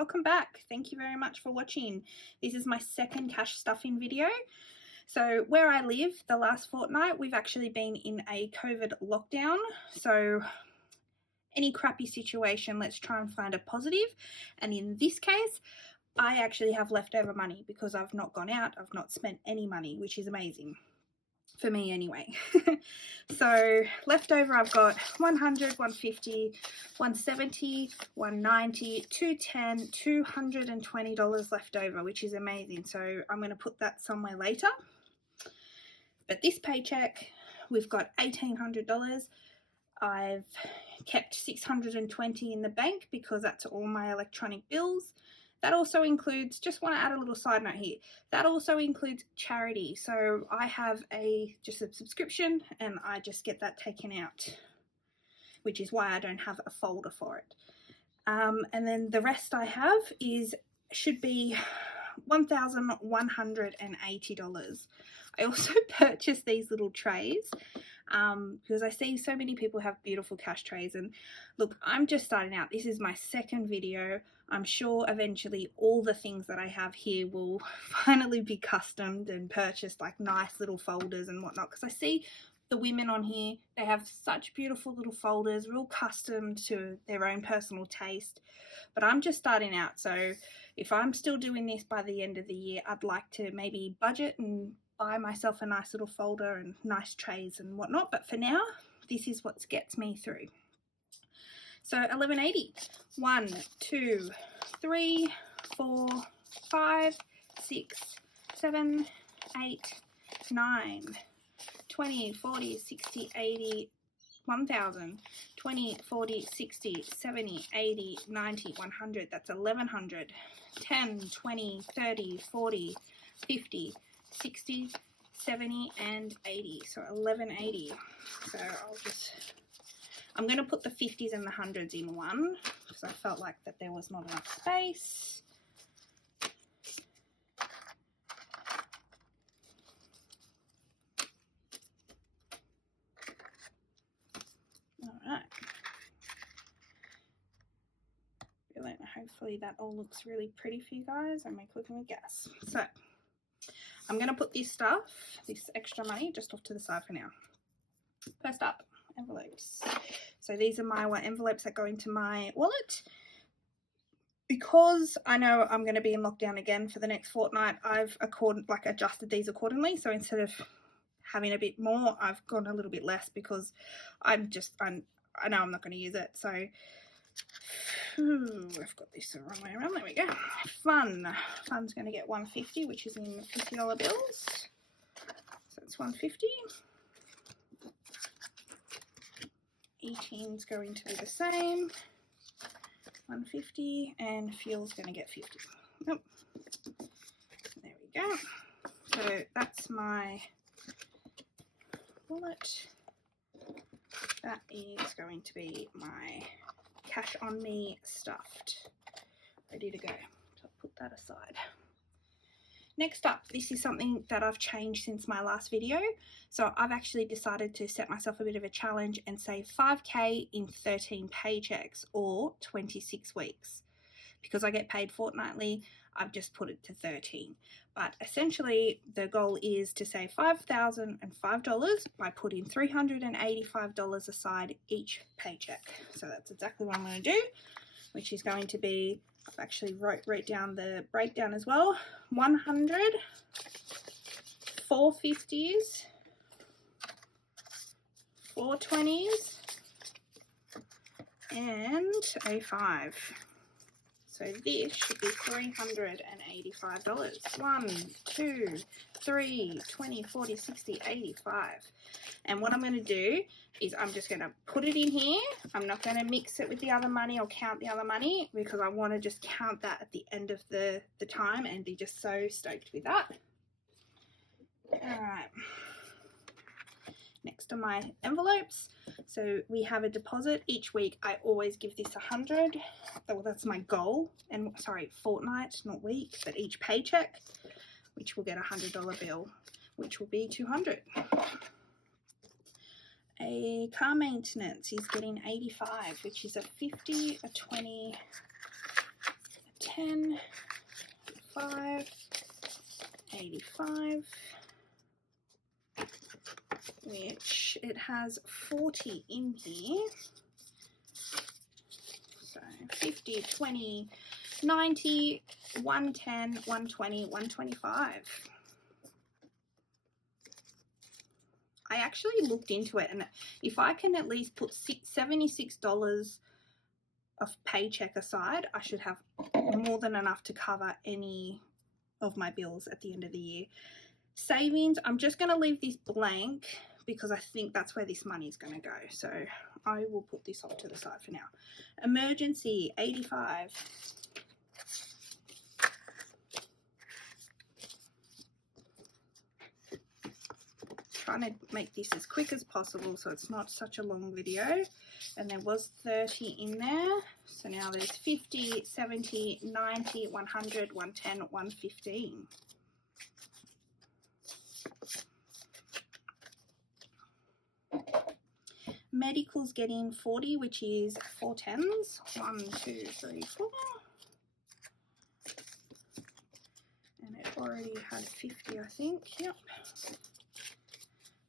welcome back. Thank you very much for watching. This is my second cash stuffing video. So where I live, the last fortnight, we've actually been in a COVID lockdown. So any crappy situation, let's try and find a positive. And in this case, I actually have leftover money because I've not gone out, I've not spent any money, which is amazing. For me anyway. So leftover I've got 100, 150, 170, 190, 210, $220 left over, which is amazing. So I'm going to put that somewhere later. But this paycheck, we've got $1,800. I've kept 620 in the bank because that's all my electronic bills. That also includes, just want to add a little side note here, that also includes charity. So I have just a subscription and I just get that taken out, which is why I don't have a folder for it. And then the rest I have should be $1,180. I also purchased these little trays because I see so many people have beautiful cash trays, and look, I'm just starting out. This is my second video. I'm sure eventually all the things that I have here will finally be customed and purchased, like nice little folders and whatnot, because I see the women on here, they have such beautiful little folders, real custom to their own personal taste. But I'm just starting out, so if I'm still doing this by the end of the year, I'd like to maybe budget and buy myself a nice little folder and nice trays and whatnot. But for now, this is what gets me through. So 1180, 1, 2, 3, 4, 5, 6, 7, 8, 9, 20, 40, 60, 80, 1,000, 20, 40, 60, 70, 80, 90, 100. That's 1,100. 10, 20, 30, 40, 50, 60, 70, and 80. So 1180. So I'm going to put the 50s and the 100s in one because I felt like that there was not enough space. Alright. Hopefully that all looks really pretty for you guys. I'm cooking with gas. So I'm going to put this extra money, just off to the side for now. First up, envelopes. So these are my envelopes that go into my wallet. Because I know I'm going to be in lockdown again for the next fortnight, I've adjusted these accordingly. So instead of having a bit more, I've gone a little bit less because I know I'm not going to use it. So I've got this the wrong way around. There we go. Fun's going to get 150, which is in $50 bills. So it's 150. 18's going to be the same. 150, and fuel's going to get 50. Yep. There we go. So that's my wallet. That is going to be my cash on me stuffed, ready to go. So I'll put that aside. Next up, this is something that I've changed since my last video. So I've actually decided to set myself a bit of a challenge and save 5K in 13 paychecks or 26 weeks. Because I get paid fortnightly, I've just put it to 13. But essentially, the goal is to save $5,005 by putting $385 aside each paycheck. So that's exactly what I'm going to do, which is going to be, I've actually wrote down the breakdown as well. 100, 450s, 420s, and a 5. So this should be $385. 1, 2, 3, 20, 40, 60, 85. And what I'm going to do is I'm just going to put it in here. I'm not going to mix it with the other money or count the other money because I want to just count that at the end of the time and be just so stoked with that. Alright. Next are my envelopes. So we have a deposit each week. I always give this 100. Well, that's my goal. And sorry, fortnight, not week, but each paycheck, which will get a $100 bill, which will be 200. A car maintenance is getting 85, which is a 50, a 20, a 10, 5, 85, which it has 40 in here. So 50, 20, 90, 110, 120, 125. I actually looked into it, and if I can at least put $76 of paycheck aside, I should have more than enough to cover any of my bills at the end of the year. Savings, I'm just going to leave this blank because I think that's where this money is going to go. So I will put this off to the side for now. Emergency, 85. Trying to make this as quick as possible so it's not such a long video. And there was 30 in there. So now there's 50, 70, 90, 100, 110, 115. Medical's getting 40, which is 4 tens. 1, 2, 3, 4. And it already had 50, I think. Yep.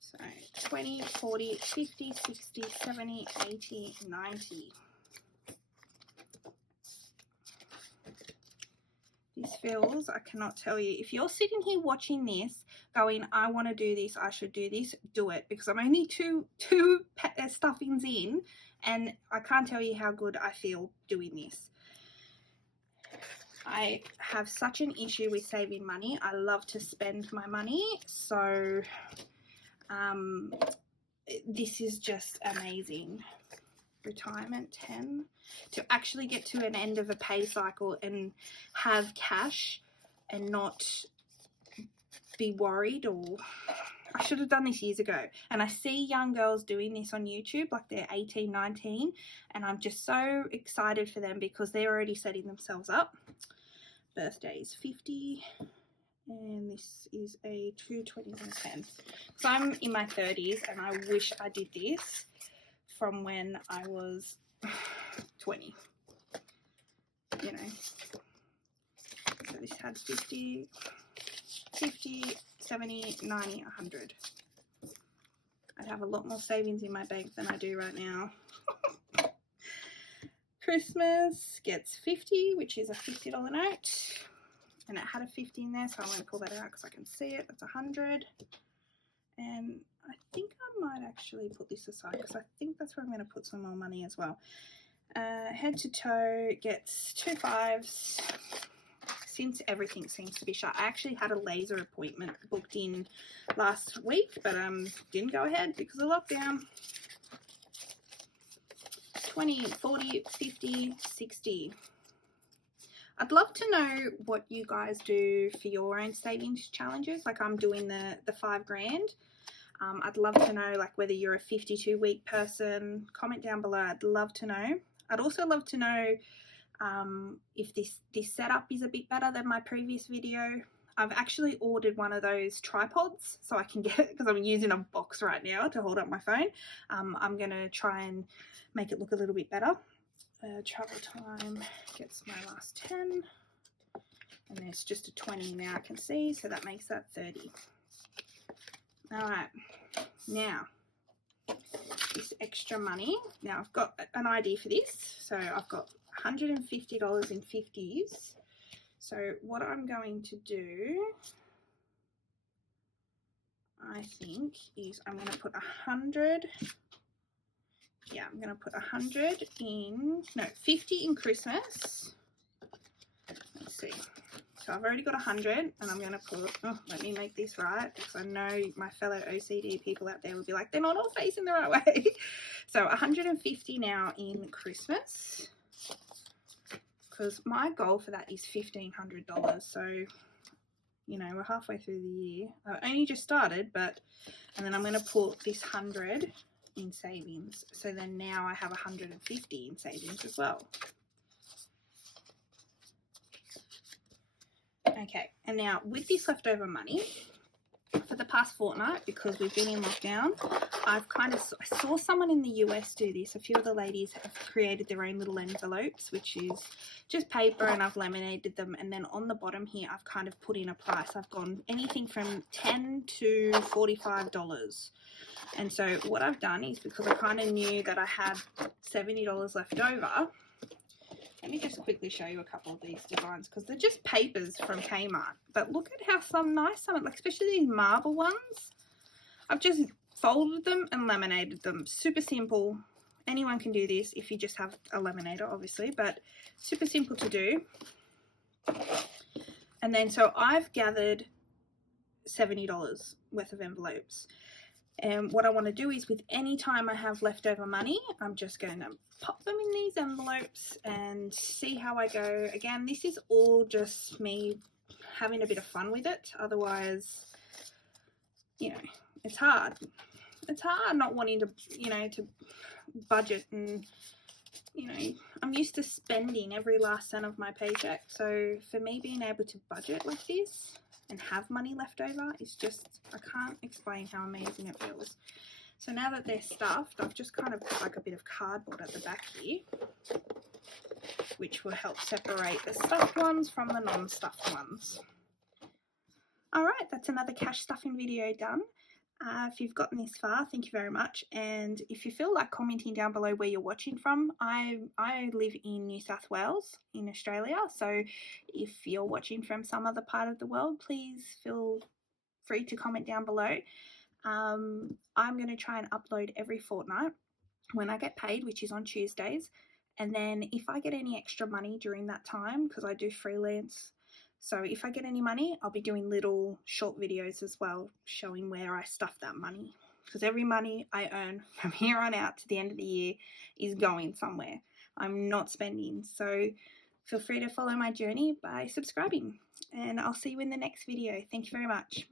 So 20, 40, 50, 60, 70, 80, 90. This feels, I cannot tell you. If you're sitting here watching this, going, I want to do this, I should do this, do it. Because I'm only two stuffings in, and I can't tell you how good I feel doing this. I have such an issue with saving money. I love to spend my money. So this is just amazing. Retirement 10, to actually get to an end of a pay cycle and have cash and not be worried. Or I should have done this years ago. And I see young girls doing this on YouTube, like they're 18, 19, and I'm just so excited for them because they're already setting themselves up. Birthdays 50, and this is a 2 20s and 10. So I'm in my 30s and I wish I did this from when I was 20, you know. So this had 50, 50, 70, 90, 100. I'd have a lot more savings in my bank than I do right now. Christmas gets 50, which is a $50 note. And it had a 50 in there, so I won't pull that out because I can see it. That's 100. And I think I might actually put this aside because I think that's where I'm going to put some more money as well. Head to toe gets 2 5s. Since everything seems to be shut, I actually had a laser appointment booked in last week, but didn't go ahead because of lockdown. 20, 40, 50, 60. I'd love to know what you guys do for your own savings challenges. Like I'm doing the 5 grand. I'd love to know, like, whether you're a 52-week person. Comment down below. I'd love to know. I'd also love to know if this setup is a bit better than my previous video. I've actually ordered one of those tripods so I can get it because I'm using a box right now to hold up my phone. I'm going to try and make it look a little bit better. Travel time gets my last 10. And there's just a 20 now I can see, so that makes that 30. Alright, now this extra money. Now I've got an idea for this. So I've got $150 in 50s. So what I'm going to do, I think, is I'm going to put 100. Yeah, I'm going to put 100 in, no, 50 in Christmas. Let's see. So I've already got 100, and I'm going to put, oh, let me make this right, because I know my fellow OCD people out there will be like, they're not all facing the right way. So 150 now in Christmas, because my goal for that is $1,500. So, you know, we're halfway through the year. I only just started, but, and then I'm going to put this 100 in savings. So then now I have 150 in savings as well. Okay, and now with this leftover money, for the past fortnight, because we've been in lockdown, I saw someone in the US do this. A few of the ladies have created their own little envelopes, which is just paper, and I've laminated them, and then on the bottom here I've kind of put in a price. I've gone anything from $10 to $45. And so what I've done is, because I kind of knew that I had $70 left over, let me just quickly show you a couple of these designs, because they're just papers from Kmart. But look at how some, like especially these marble ones. I've just folded them and laminated them. Super simple. Anyone can do this if you just have a laminator, obviously, but super simple to do. And then so I've gathered $70 worth of envelopes. And what I want to do is, with any time I have leftover money, I'm just going to pop them in these envelopes and see how I go. Again, this is all just me having a bit of fun with it. Otherwise, you know, it's hard. It's hard not wanting to, you know, to budget, and, you know, I'm used to spending every last cent of my paycheck. So for me, being able to budget like this and have money left over is just, I can't explain how amazing it feels. So now that they're stuffed, I've just kind of put like a bit of cardboard at the back here, which will help separate the stuffed ones from the non-stuffed ones. Alright, that's another cash stuffing video done. If you've gotten this far, thank you very much. And if you feel like commenting down below where you're watching from, I live in New South Wales in Australia, so if you're watching from some other part of the world, please feel free to comment down below. I'm going to try and upload every fortnight when I get paid, which is on Tuesdays, and then if I get any extra money during that time, because I do freelance, so if I get any money, I'll be doing little short videos as well, showing where I stuff that money. Because every money I earn from here on out to the end of the year is going somewhere. I'm not spending. So feel free to follow my journey by subscribing. And I'll see you in the next video. Thank you very much.